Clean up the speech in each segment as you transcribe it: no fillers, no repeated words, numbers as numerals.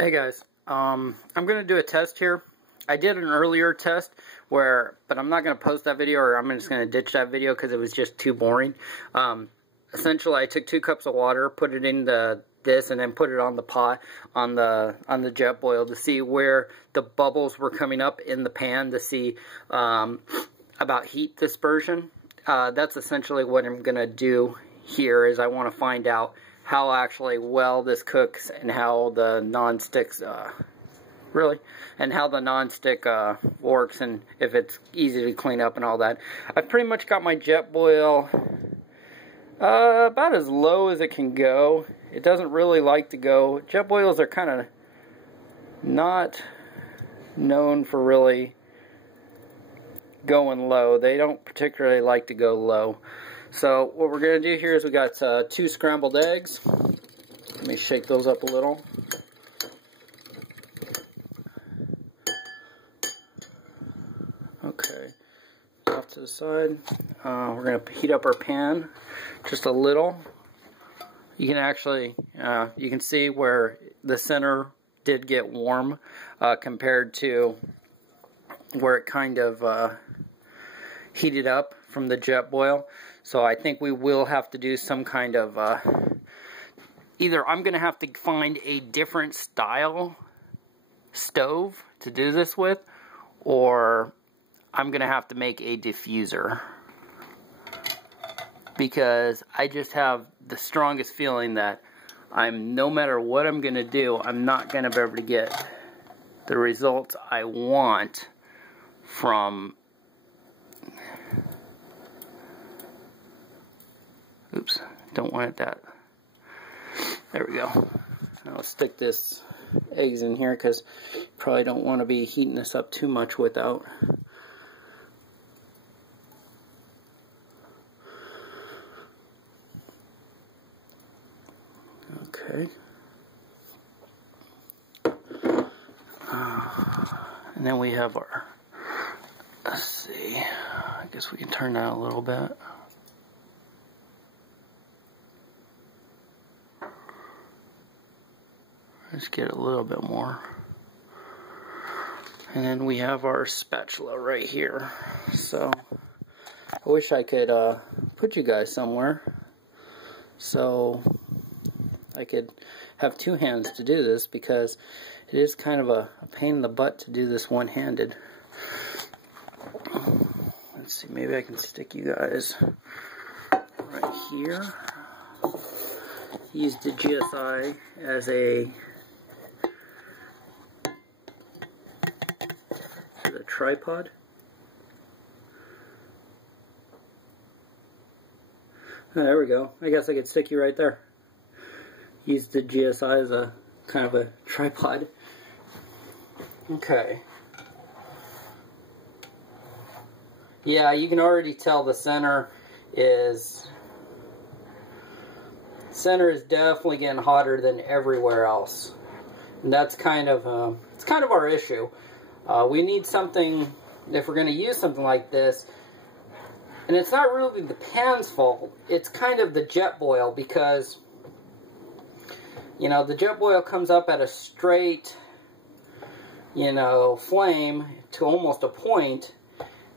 Hey guys, I'm going to do a test here. I did an earlier test but I'm not going to post that video, or I'm just going to ditch that video because it was just too boring. Essentially, I took 2 cups of water, put it in this, and then put it on the pot, on the Jetboil to see where the bubbles were coming up in the pan, to see about heat dispersion. That's essentially what I'm going to do here, is I want to find out how actually well this cooks and how the non-sticks works, and if it's easy to clean up and all that. I've pretty much got my Jetboil about as low as it can go. It doesn't really like to go. Jetboils are kind of not known for really going low. They don't particularly like to go low. So what we're going to do here is we got 2 scrambled eggs. Let me shake those up a little. Okay, off to the side. We're going to heat up our pan just a little. You can actually, you can see where the center did get warm compared to where it kind of heated up from the Jetboil. So I think we will have to do some kind of, either I'm going to have to find a different style stove to do this with, or I'm going to have to make a diffuser. Because I just have the strongest feeling that no matter what I'm going to do, I'm not going to be able to get the results I want from... Oops, don't want it that. There we go. I'll stick this eggs in here because probably don't want to be heating this up too much without. Okay. And then we have our, let's see, I guess we can turn that a little bit. Let's get a little bit more. And then we have our spatula right here. So I wish I could put you guys somewhere so I could have 2 hands to do this, because it is kind of a pain in the butt to do this one-handed. Let's see, maybe I can stick you guys right here. Use the GSI as a tripod. Oh, there we go. I guess I could stick you right there. Use the GSI as a kind of a tripod. Okay. Yeah, you can already tell the center is definitely getting hotter than everywhere else, and that's kind of it's kind of our issue. We need something, if we're going to use something like this, and it's not really the pan's fault, it's kind of the Jetboil, because, you know, the Jetboil comes up at a straight, you know, flame to almost a point,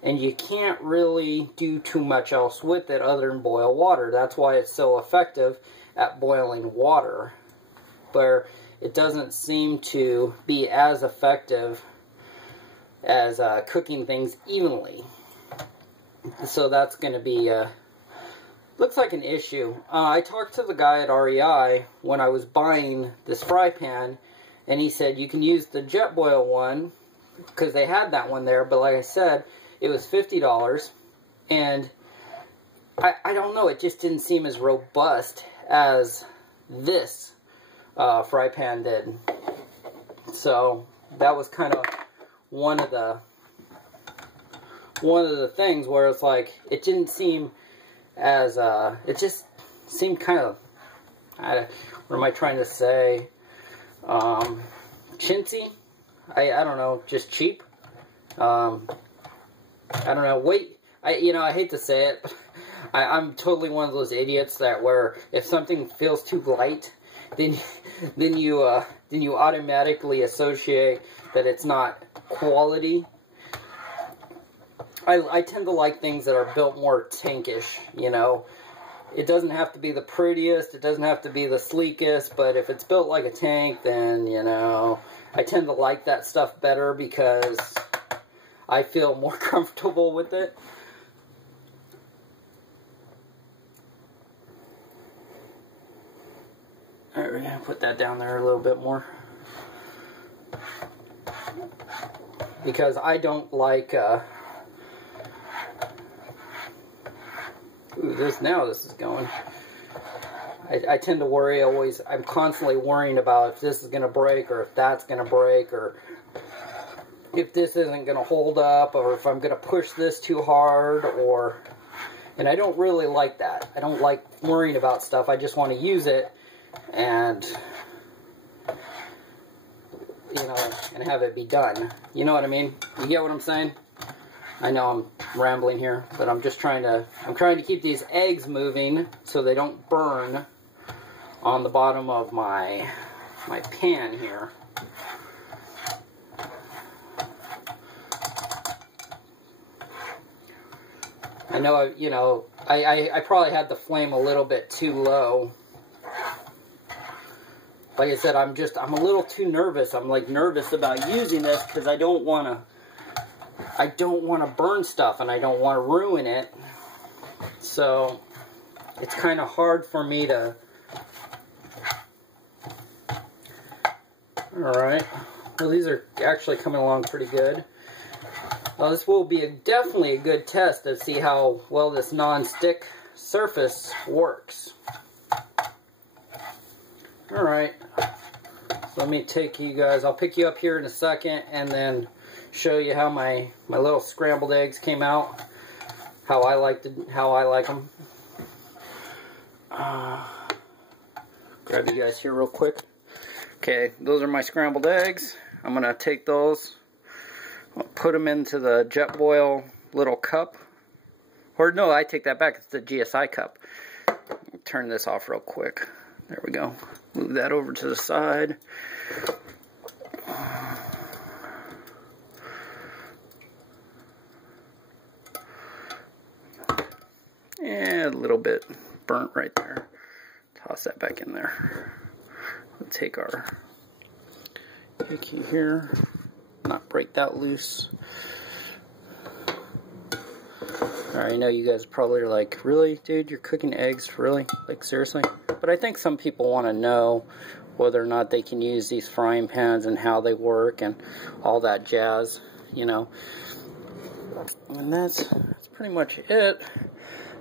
and you can't really do too much else with it other than boil water. That's why it's so effective at boiling water, where it doesn't seem to be as effective as cooking things evenly. So that's going to be, looks like an issue. I talked to the guy at REI when I was buying this fry pan, and he said you can use the Jetboil one, because they had that one there, but like I said, it was $50, and I don't know, it just didn't seem as robust as this fry pan did. So that was kind of one of the things where it's like, it didn't seem as it just seemed kind of, what am I trying to say, chintzy. I don't know, just cheap. I don't know. You know, I hate to say it, but I'm totally one of those idiots that where if something feels too light, then you then you automatically associate that it's not quality. I tend to like things that are built more tankish, you know. It doesn't have to be the prettiest, it doesn't have to be the sleekest, but if it's built like a tank, then, you know, I tend to like that stuff better because I feel more comfortable with it. Alright, we're going to put that down there a little bit more. Because I don't like, ooh, this is going. I tend to worry I'm constantly worrying about if this is going to break, or if that's going to break, or if this isn't going to hold up, or if I'm going to push this too hard, and I don't really like that. I don't like worrying about stuff. I just want to use it and, you know, and have it be done. You know what I mean? You get what I'm saying? I know I'm rambling here, but I'm just trying to keep these eggs moving so they don't burn on the bottom of my pan here. I know, you know, I probably had the flame a little bit too low. Like I said, I'm a little too nervous. I'm like nervous about using this because I don't want to burn stuff and I don't want to ruin it. So it's kind of hard for me to. Alright, well, these are actually coming along pretty good. Well, this will be definitely a good test to see how well this non-stick surface works. Alright, so let me take you guys, I'll pick you up here in a second and then show you how my little scrambled eggs came out, how I like them. Grab you guys here real quick. Okay, those are my scrambled eggs. I'm going to take those, I'll put them into the Jetboil little cup. Or no, I take that back, it's the GSI cup. Turn this off real quick. There we go. Move that over to the side. Yeah, a little bit burnt right there. Toss that back in there. We'll take our key here. Not break that loose. I know you guys probably are like, really, dude, you're cooking eggs? Really? Like, seriously? But I think some people want to know whether or not they can use these frying pans and how they work and all that jazz, you know. And that's pretty much it.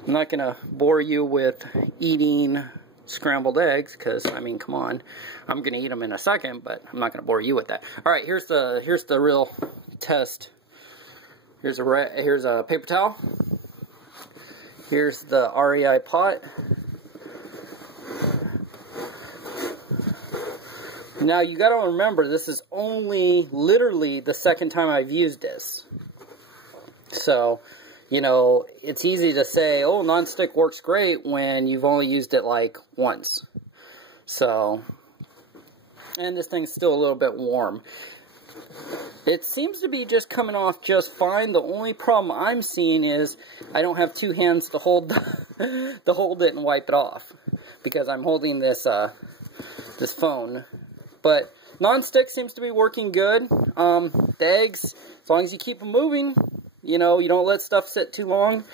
I'm not going to bore you with eating scrambled eggs because, I mean, come on. I'm going to eat them in a second, but I'm not going to bore you with that. All right, here's the real test. Here's a paper towel. Here's the REI pot. Now you got to remember, this is only literally the second time I've used this. So, you know, it's easy to say, oh, nonstick works great when you've only used it like once. So, and this thing's still a little bit warm. It seems to be just coming off just fine. The only problem I'm seeing is I don't have two hands to hold to hold it and wipe it off because I'm holding this this phone. But nonstick seems to be working good. The eggs, as long as you keep them moving, you know, you don't let stuff sit too long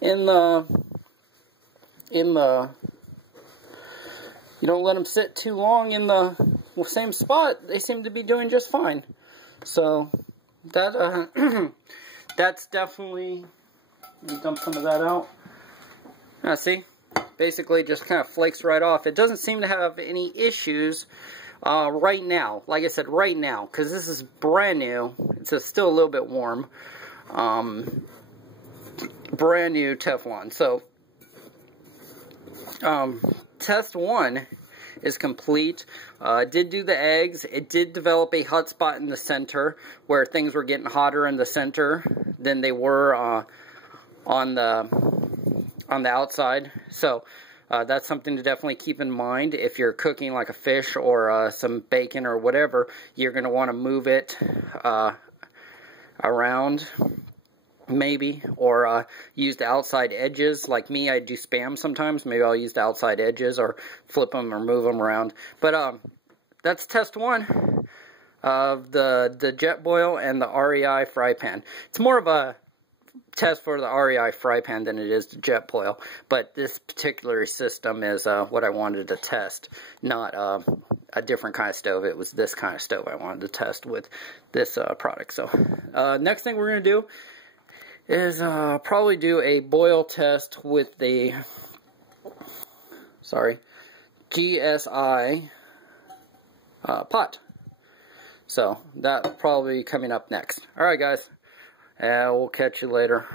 in the you don't let them sit too long in the same spot. They seem to be doing just fine. So that that's definitely, dump some of that out. See, basically just kind of flakes right off. It doesn't seem to have any issues right now. Like I said, right now, because this is brand new. It's still a little bit warm. Brand new Teflon. So test 1 is complete. It did do the eggs. It did develop a hot spot in the center where things were getting hotter in the center than they were on the outside. So That's something to definitely keep in mind. If you're cooking like a fish or some bacon or whatever, you're going to want to move it around, maybe, or use the outside edges. Like me, I do Spam sometimes. Maybe I'll use the outside edges or flip them or move them around. But that's test 1 of the Jetboil and the REI fry pan. It's more of a test for the REI fry pan than it is the Jetboil, but this particular system is what I wanted to test, not a different kind of stove. It was this kind of stove I wanted to test with this product. So next thing we're going to do is probably do a boil test with the GSI pot. So that'll probably be coming up next. Alright guys, we'll catch you later.